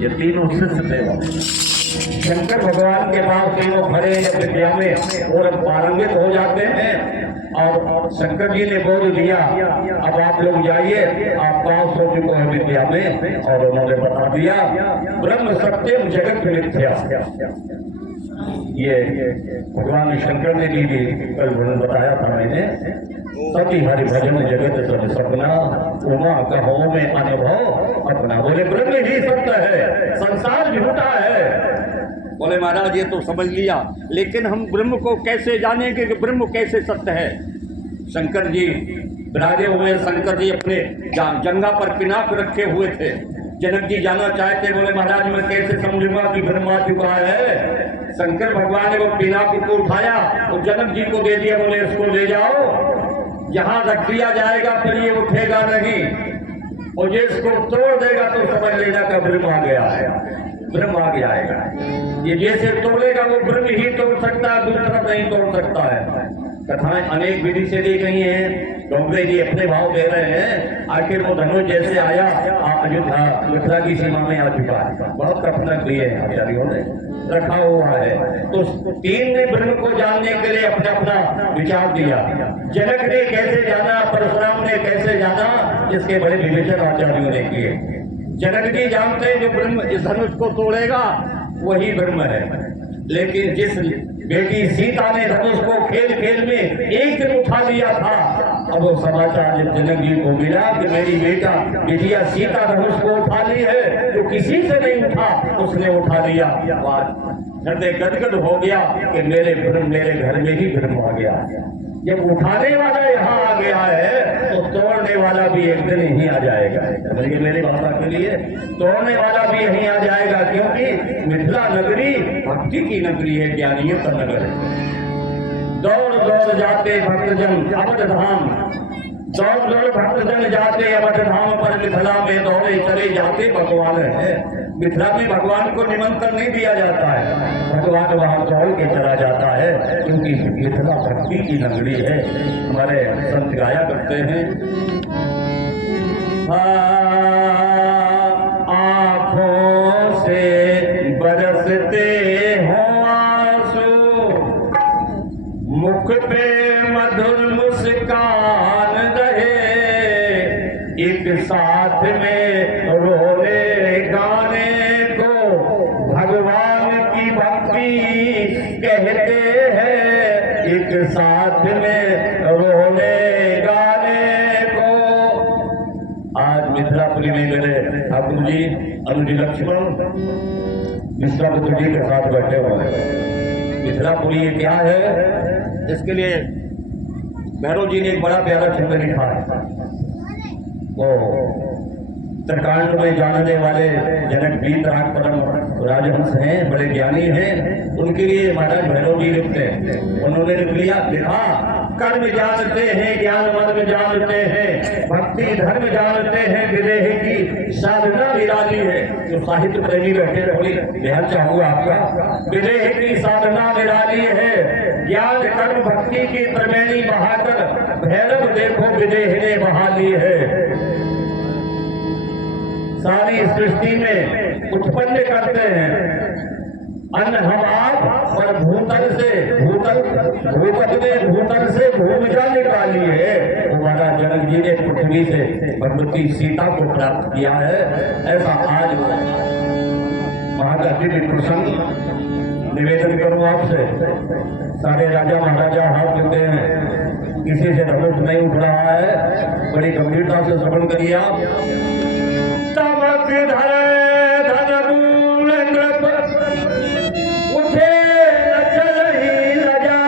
ये तीनों शिष्य थे। शंकर भगवान के पास तीनों खड़े विद्या में और पारंगित हो जाते हैं। और शंकर जी ने बोल दिया, अब आप लोग जाइए, आप पास हो चुके हैं विद्या में। और उन्होंने बता दिया, ब्रह्म सत्यम जगत मिथ्या। ये भगवान शंकर ने भी कल बताया था मैंने, सती हरि भजन जगत सब सपना, उमा कहो में अनुभव अपना। बोले ब्रह्म ही सत्य है, संसार झूठा है। बोले महाराज ये तो समझ लिया, लेकिन हम ब्रह्म को कैसे जानेंगे कि ब्रह्म कैसे सत्य है। शंकर जी विराजे हुए, शंकर जी अपने जंगा पर पिनाक रखे हुए थे। जनक जी जाना चाहते, बोले महाराज मैं कैसे समझूंगा कि ब्रह्म आ चुका है। शंकर भगवान ने वो पिनाक को उठाया और जनक जी को दे दिया, बोले इसको ले जाओ, यहाँ रख दिया जाएगा, फिर ये उठेगा नहीं, और ये इसको तोड़ देगा तो समझ लेना का ब्रह्म आ गया है, ब्रह्म आ गया है। ये जैसे तोड़ेगा वो ब्रह्म ही तोड़ सकता है, दूसरा नहीं तोड़ सकता है। कथाएं अनेक विधि से दी गई हैं। डोंगरे जी अपने भाव दे रहे हैं, आखिर वो धनुष जैसे आया अयोध्या मिथिला की सीमा में आ चुका है। बहुत कल्पना की है आचार्यों ने रखा हुआ है। तो तीन ने ब्रह्म को जानने के लिए अपना अपना विचार दिया। जनक ने कैसे जाना, परशुराम ने कैसे जाना, इसके बड़े विवेचन आचार्यों ने किए। जनक जी जानते हैं जो ब्रह्म इस धनुष को तोड़ेगा वही ब्रह्म है। लेकिन जिस बेटी सीता ने धनुष को खेल खेल में एक दिन उठा लिया था, अब वो समाचार जब जनक जी को मिला कि मेरी बेटिया सीता धनुष को उठा ली है, जो किसी से नहीं उठा उसने उठा लिया, हृदय गदगद हो गया कि मेरे घर में ही ब्रह्म आ गया। जब उठाने वाला यहाँ आ गया है तो तोड़ने वाला भी एक दिन यहीं आ जाएगा। समझिए मेरी भाषा के लिए, तोड़ने वाला भी यहीं आ जाएगा, क्योंकि मिथिला नगरी भक्ति की नगरी है, ज्ञानियों का नगर है। दौड़ दौड़ जाते भक्तजन अवध धाम, दौड़ दौड़ भक्तजन जाते अवध धाम पर, मिथिला में दौड़े चले जाते भगवान है। मिथिला में भगवान को निमंत्रण नहीं दिया जाता है, भगवान वहां दौड़ के चला जाता है, क्योंकि मिथिला भक्ति की नगरी है। हमारे संत गाया करते हैं, आँखों से बरसते हो आंसू, मुख पे मधुर मुस्कान रहे, एक साथ में रोने गाने को भगवान की भक्ति कहते हैं, एक साथ में रोने गाने को। आज मिथिलापुरी में मेरे ठाकुर जी अनुजी लक्ष्मण मिश्रापुत्र जी के साथ बैठे हुए हैं। मिथिलापुरी ये क्या है, इसके लिए भैरव जी ने एक बड़ा प्यारा छंद लिखा है। वो उत्तरकांड में जानने वाले जनक बीत राग परम राजहंस हैं, बड़े ज्ञानी हैं, उनके लिए महाराज भैरव जी लिखते हैं। उन्होंने लिखा, कर्म जानते हैं, ज्ञान मर्म जानते हैं, भक्ति धर्म जानते हैं, विदेह की साधना निराली है। जो साहित्य प्रेमी बैठे थोड़ी ध्यान चाहूंगा आपका, विदेह की साधना निराली है, ज्ञान कर्म भक्ति की त्रिवेणी बहाकर भैरव देखो विदेह ने बहा ली है। सारी सृष्टि में उत्पन्न करते हैं, अन्न हम आप और भूतल से भूमिका निकाली है। हमारा जनक जी ने पृथ्वी से भगवती सीता को प्राप्त किया है। ऐसा आज महादाजी भी प्रसंग निवेदन करूं आपसे, सारे राजा महाराजा हाथ जोड़ते हैं, किसी से धनुष नहीं उठ रहा है, बड़ी गंभीरता से श्रवण करिए आप। तमक धरे उठे चल ही लजा,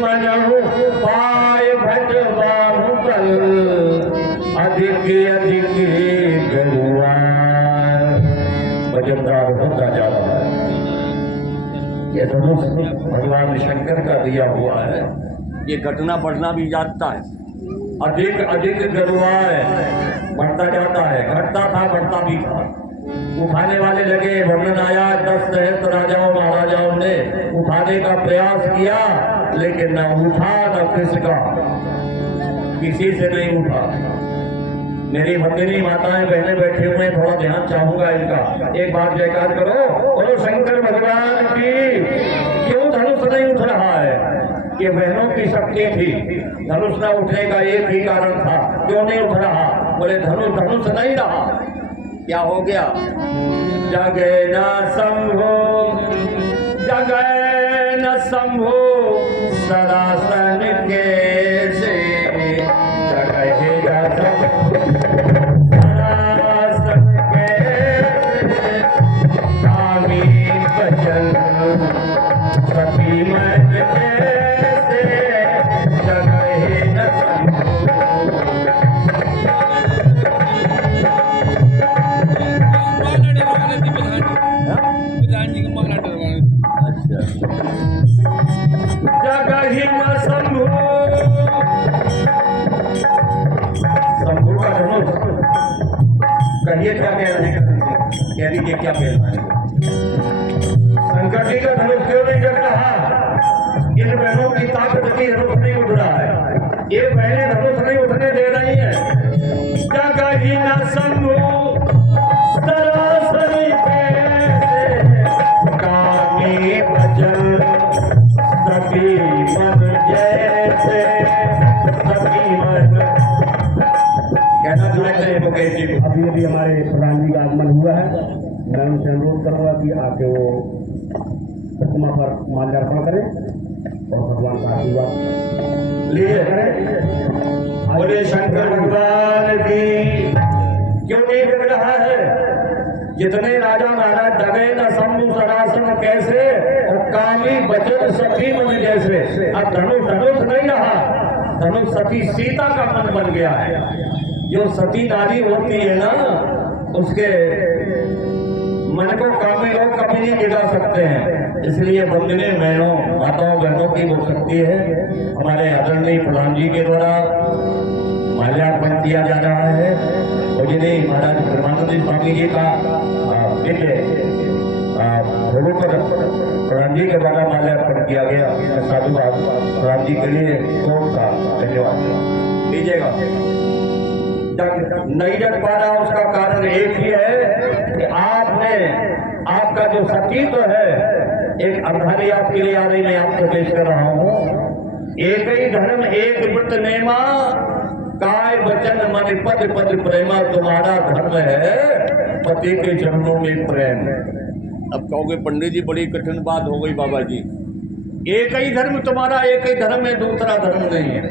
मनहु पाय भट बाहुबल, अधिक गरुआ। वजनदार होता जाता है। ये धनुष भगवान शंकर का दिया हुआ है। ये घटना बढ़ना भी जानता है, अधिक गरुआ बढ़ता जाता है, घटता था बढ़ता भी था। उठाने वाले लगे, वर्णन आया 10 सहस्त्र राजाओं महाराजाओं ने उठाने का प्रयास किया, लेकिन न उठा न किसका, किसी से नहीं उठा। मेरी भगिनी माताएं बहनें बैठे हुए हैं, थोड़ा ध्यान चाहूंगा इनका। एक बार जयकार करो, बोलो शंकर भगवान की। क्यों धनुष नहीं उठ रहा है? ये बहनों की शक्ति थी। धनुष न उठने का एक ही कारण था, क्यों नहीं उठ रहा? बोले धनुष नहीं रहा। क्या हो गया? जगे न शंभो, जगे न शंभो सरासन कैसे, जगे न शंभो सरासन कैसे, कामी बचन सती मन कैसे, जगे न शंभो। जगह ही न शंभु, शंभु का धनुष कहिए क्या कह रहे हैं? कह लीजिए क्या कह रहे हैं? शंकर जी का धनुष क्यों नहीं जग रहा? इन बहनों की ताकत की धनुष नहीं उठ रहा है। ये बहनें धनुष नहीं उठने दे रही है। जगह ही न शंभु सरासरी कैसे, कामी बचन सती मन जैसे, सती मन। कहना चाहते हैं मुकेश जी? अभी अभी हमारे प्रधान जी का आगमन हुआ है। मैं उनसे अनुरोध करूँगा कि आके वो प्रतिमा पर माल्यार्पण करें और भगवान का आशीर्वाद लिए करें। बोले शंकर भगवान की। क्यों नहीं बिग रहा है? जितने राजा महाराज जगे न शंभु सरासन कैसे, और कामी बचन सती मन जैसे। अब धनुष नहीं रहा, धनुष सती सीता का मन बन गया है। जो सती नारी होती है ना, उसके मन को कामी लोग कभी नहीं गिरा सकते हैं। इसलिए वंदनीय बहनों, माताओं बहनों की वो शक्ति है। हमारे आदरणीय प्रधान जी के द्वारा माल्यार्पण किया जा रहा है। पूजनीय महाराज ब्रह्मानंद स्वामी जी का भोगों पर प्रधान जी के द्वारा माल्यार्पण किया गया। मैं साधुवाद प्रधान जी के लिए कोट का धन्यवाद लीजिएगा। नहीं जग पा रहा, उसका कारण एक ही है कि आपका जो सतीत्व है, एक अवधानी आपके लिए आ रही, मैं आपको पेश कर रहा हूँ। एक ही धर्म एक व्रत नेमा, काय वचन मन पद पद प्रेमा। तुम्हारा धर्म है पति के चरणों में प्रेम। अब कहोगे पंडित जी बड़ी कठिन बात हो गई बाबा जी। एक ही धर्म तुम्हारा, एक ही धर्म है, दूसरा धर्म नहीं है।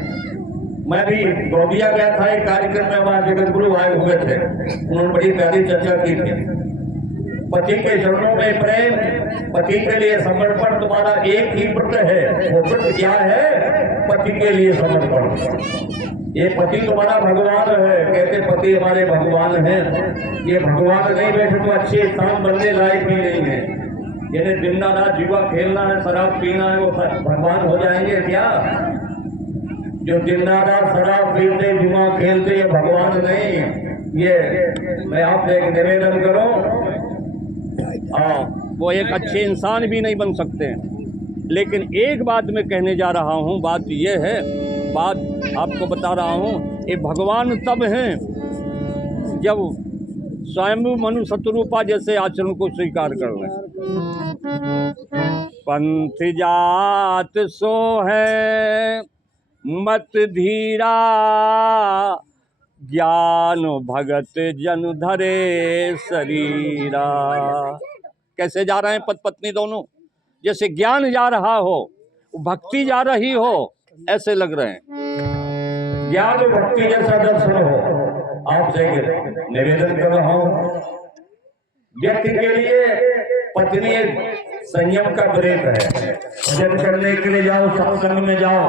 मैं भी गौदिया गया था एक कार्यक्रम में, वहां जगत गुरु आए हुए थे। उन्होंने बड़ी प्यारी चर्चा की थी। पति के चरणों में प्रेम, पति के लिए समर्पण तुम्हारा एक ही व्रत है। वो व्रत क्या है? पति के लिए समर्पण। ये पति तुम्हारा भगवान है। कहते पति हमारे भगवान हैं। ये भगवान नहीं बैठे तो अच्छे स्थान बनने लायक ही नहीं है। यानी दिन रात जुआ खेलना है, शराब पीना है, वो भगवान हो जाएंगे क्या? जो दिन रात शराब पीते जुआ खेलते, ये भगवान नहीं। ये मैं आपसे एक निवेदन करूं, वो एक अच्छे इंसान भी नहीं बन सकते हैं। लेकिन एक बात मैं कहने जा रहा हूँ, बात ये है, बात आपको बता रहा हूँ, ये भगवान तब हैं जब स्वयं मनु शत्रुपा जैसे आचरण को स्वीकार कर लें। पंथ जात सो है मत धीरा, ज्ञान भगत जन धरे शरीरा। कैसे जा रहे हैं पति पत्नी दोनों? जैसे ज्ञान जा रहा हो, भक्ति जा रही हो, ऐसे लग रहे हैं। ज्ञान भक्ति जैसा दर्शन हो। आपसे निवेदन कर रहा हूं, व्यक्ति के लिए पत्नी संयम का ब्रेक है। भजन करने के लिए जाओ, सत्संग में जाओ,